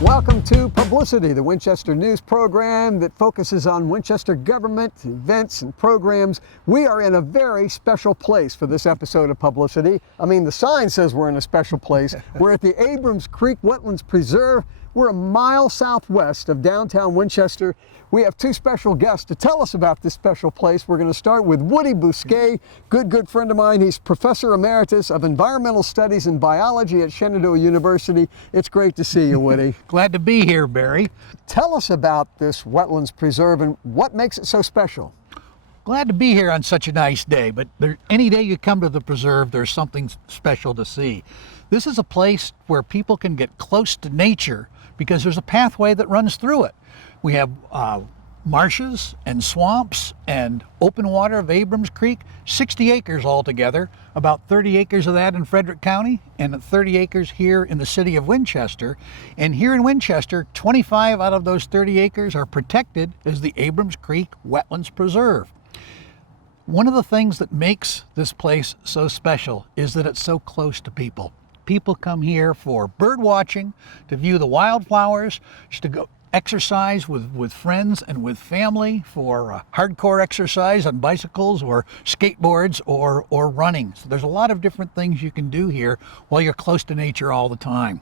Welcome to publiCITY, the Winchester news program that focuses on Winchester government, events, and programs. We are in a very special place for this episode of publiCITY. I mean, the sign says we're in a special place. We're at the Abrams Creek Wetlands Preserve. We're a mile southwest of downtown Winchester. We have two special guests to tell us about this special place. We're going to start with Woody Bousquet, good friend of mine. He's Professor Emeritus of Environmental Studies and Biology at Shenandoah University. It's great to see you, Woody. Glad to be here, Barry. Tell us about this Wetlands Preserve and what makes it so special. Glad to be here on such a nice day, but any day you come to the preserve, there's something special to see. This is a place where people can get close to nature because there's a pathway that runs through it. We have marshes and swamps and open water of Abrams Creek, 60 acres altogether, about 30 acres of that in Frederick County and 30 acres here in the city of Winchester. And here in Winchester, 25 out of those 30 acres are protected as the Abrams Creek Wetlands Preserve. One of the things that makes this place so special is that it's so close to people. People come here for bird watching, to view the wildflowers, just to go exercise with friends and with family, for hardcore exercise on bicycles or skateboards or running. So there's a lot of different things you can do here while you're close to nature all the time.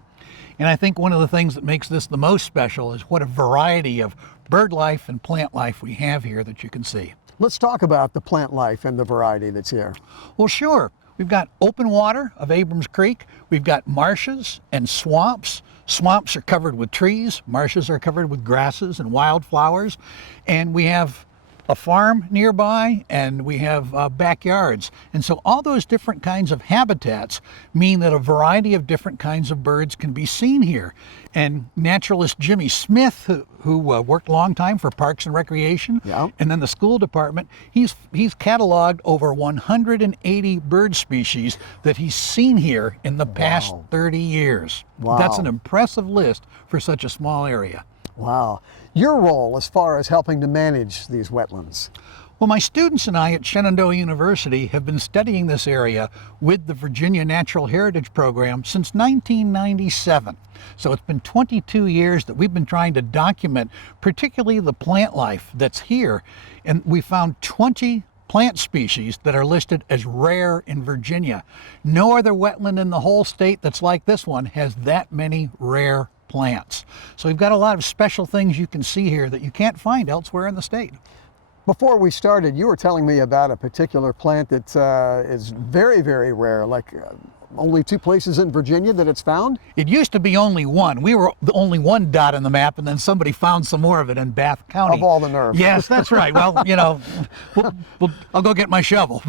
And I think one of the things that makes this the most special is what a variety of bird life and plant life we have here that you can see. Let's talk about the plant life and the variety that's here. Well, sure. We've got open water of Abrams Creek. We've got marshes and swamps. Swamps are covered with trees. Marshes are covered with grasses and wildflowers. And we have a farm nearby, and we have backyards. And so all those different kinds of habitats mean that a variety of different kinds of birds can be seen here. And naturalist Jimmy Smith, who worked a long time for Parks and Recreation, and then the school department, he's cataloged over 180 bird species that he's seen here in the past 30 years. Wow. That's an impressive list for such a small area. Wow. Your role as far as helping to manage these wetlands? Well, my students and I at Shenandoah University have been studying this area with the Virginia Natural Heritage Program since 1997. So it's been 22 years that we've been trying to document particularly the plant life that's here. And we found 20 plant species that are listed as rare in Virginia. No other wetland in the whole state that's like this one has that many rare plants. So we've got a lot of special things you can see here that you can't find elsewhere in the state. Before we started, you were telling me about a particular plant that is very, very rare, like only 2 places in Virginia that it's found? It used to be only one. We were the only one dot on the map, and then somebody found some more of it in Bath County. Of all the nerve. Yes, that's right. Well, you know, I'll go get my shovel.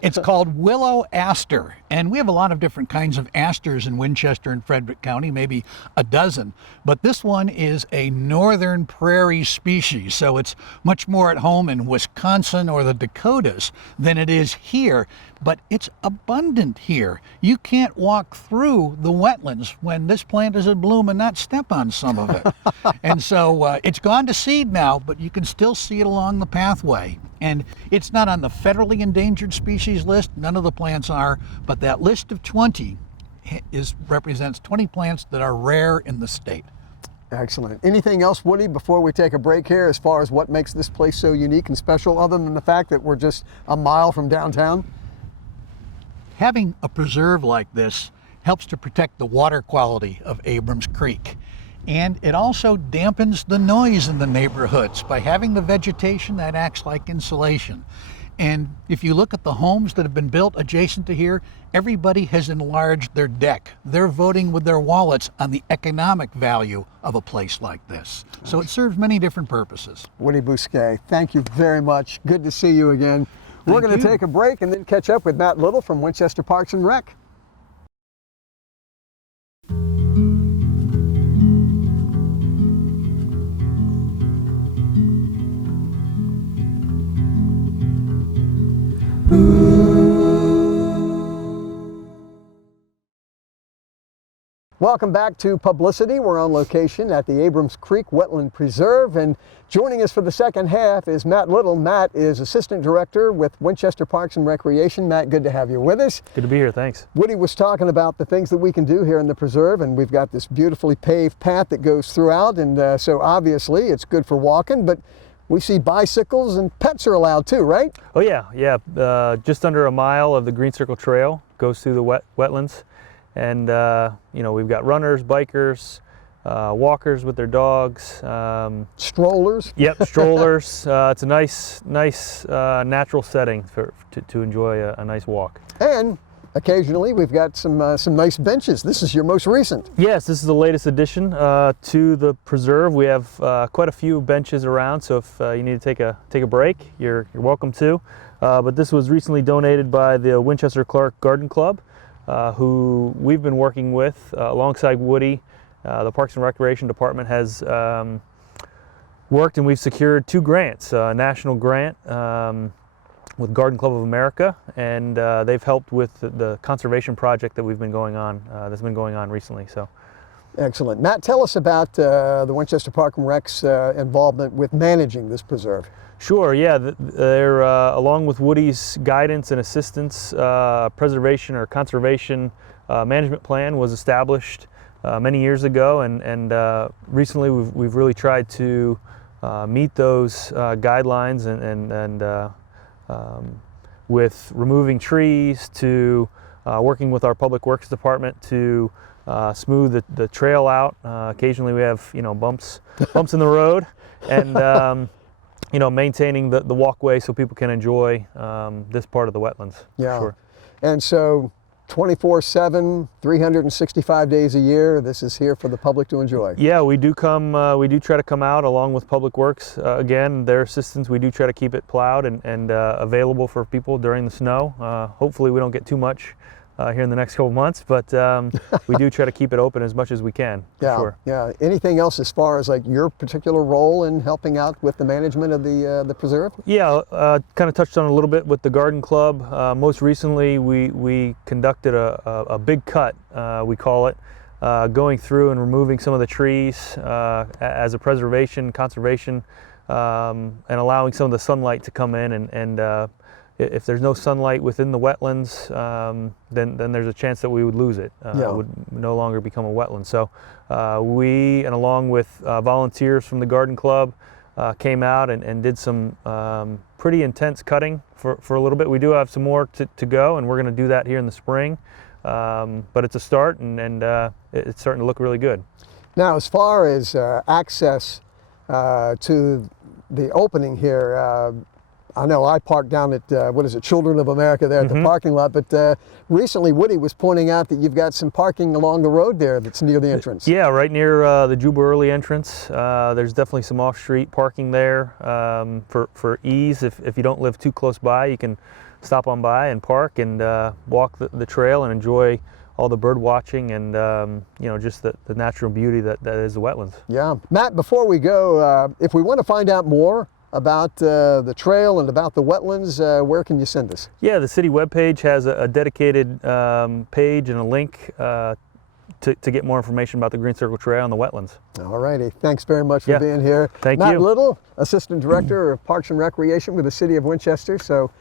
It's called Willow Aster, and we have a lot of different kinds of asters in Winchester and Frederick County, maybe a dozen. But this one is a northern prairie species, so it's much more at home in Wisconsin or the Dakotas than it is here. But it's abundant here. You can't walk through the wetlands when this plant is in bloom and not step on some of it. And so it's gone to seed now, but you can still see it along the pathway. And it's not on the federally endangered species list. None of the plants are, but that list of 20 represents 20 plants that are rare in the state. Excellent. Anything else, Woody, before we take a break here, as far as what makes this place so unique and special, other than the fact that we're just a mile from downtown? Having a preserve like this helps to protect the water quality of Abrams Creek. And it also dampens the noise in the neighborhoods by having the vegetation that acts like insulation. And if you look at the homes that have been built adjacent to here, everybody has enlarged their deck. They're voting with their wallets on the economic value of a place like this. So it serves many different purposes. Woody Bousquet, thank you very much. Good to see you again. We're going to take a break and then catch up with Matt Little from Winchester Parks and Rec. Welcome back to publiCITY. We're on location at the Abrams Creek Wetland Preserve, and joining us for the second half is Matt Little. Matt is Assistant Director with Winchester Parks and Recreation. Matt, good to have you with us. Good to be here, thanks. Woody was talking about the things that we can do here in the preserve, and we've got this beautifully paved path that goes throughout, and so obviously it's good for walking, but we see bicycles and pets are allowed too, right? Oh yeah. Just under a mile of the Green Circle Trail goes through the wetlands. And we've got runners, bikers, walkers with their dogs. Strollers? Yep, strollers. It's a nice natural setting to enjoy a nice walk. And occasionally we've got some nice benches. This is your most recent. Yes, this is the latest addition to the preserve. We have quite a few benches around, so if you need to take a break, you're welcome to. But this was recently donated by the Winchester Clark Garden Club, who we've been working with alongside Woody. The Parks and Recreation Department has worked, and we've secured 2 grants, a national grant with Garden Club of America, and they've helped with the conservation project that we've been going on, that's been going on recently. So, excellent. Matt, tell us about the Winchester Park and Rec's involvement with managing this preserve. Sure, yeah, they're, along with Woody's guidance and assistance, preservation or conservation management plan was established many years ago, and recently we've really tried to meet those guidelines and with removing trees to working with our Public Works Department to smooth the trail out. Occasionally we have bumps in the road, and maintaining the walkway so people can enjoy this part of the wetlands. Yeah. Sure. And so 24/7, 365 days a year, this is here for the public to enjoy. Yeah, we do try to come out along with Public Works. Again, their assistance, we do try to keep it plowed and available for people during the snow. Hopefully we don't get too much here in the next couple months, but we do try to keep it open as much as we can. Yeah, sure. Yeah. Anything else as far as like your particular role in helping out with the management of the preserve? Yeah, kind of touched on it a little bit with the Garden Club. Most recently, we conducted a big cut, we call it, going through and removing some of the trees as a conservation, and allowing some of the sunlight to come in, and if there's no sunlight within the wetlands, then there's a chance that we would lose it. It would no longer become a wetland. So we, and along with volunteers from the Garden Club, came out and did some pretty intense cutting for a little bit. We do have some more to go, and we're going to do that here in the spring. But it's a start, and it's starting to look really good. Now, as far as access to the opening here, I know I parked down at, Children of America there at the parking lot, but recently Woody was pointing out that you've got some parking along the road there that's near the entrance. Yeah, right near the Juba Early entrance. There's definitely some off-street parking there for ease. If you don't live too close by, you can stop on by and park and walk the trail and enjoy all the bird watching and just the natural beauty that is the wetlands. Yeah. Matt, before we go, if we want to find out more about the trail and about the wetlands, where can you send us? Yeah, the city webpage has a dedicated page and a link to get more information about the Green Circle Trail and the wetlands. All righty. Thanks very much for being here. Thank you. Matt Little, Assistant Director of Parks and Recreation with the City of Winchester. So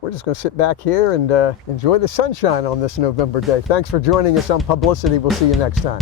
we're just going to sit back here and enjoy the sunshine on this November day. Thanks for joining us on publiCITY. We'll see you next time.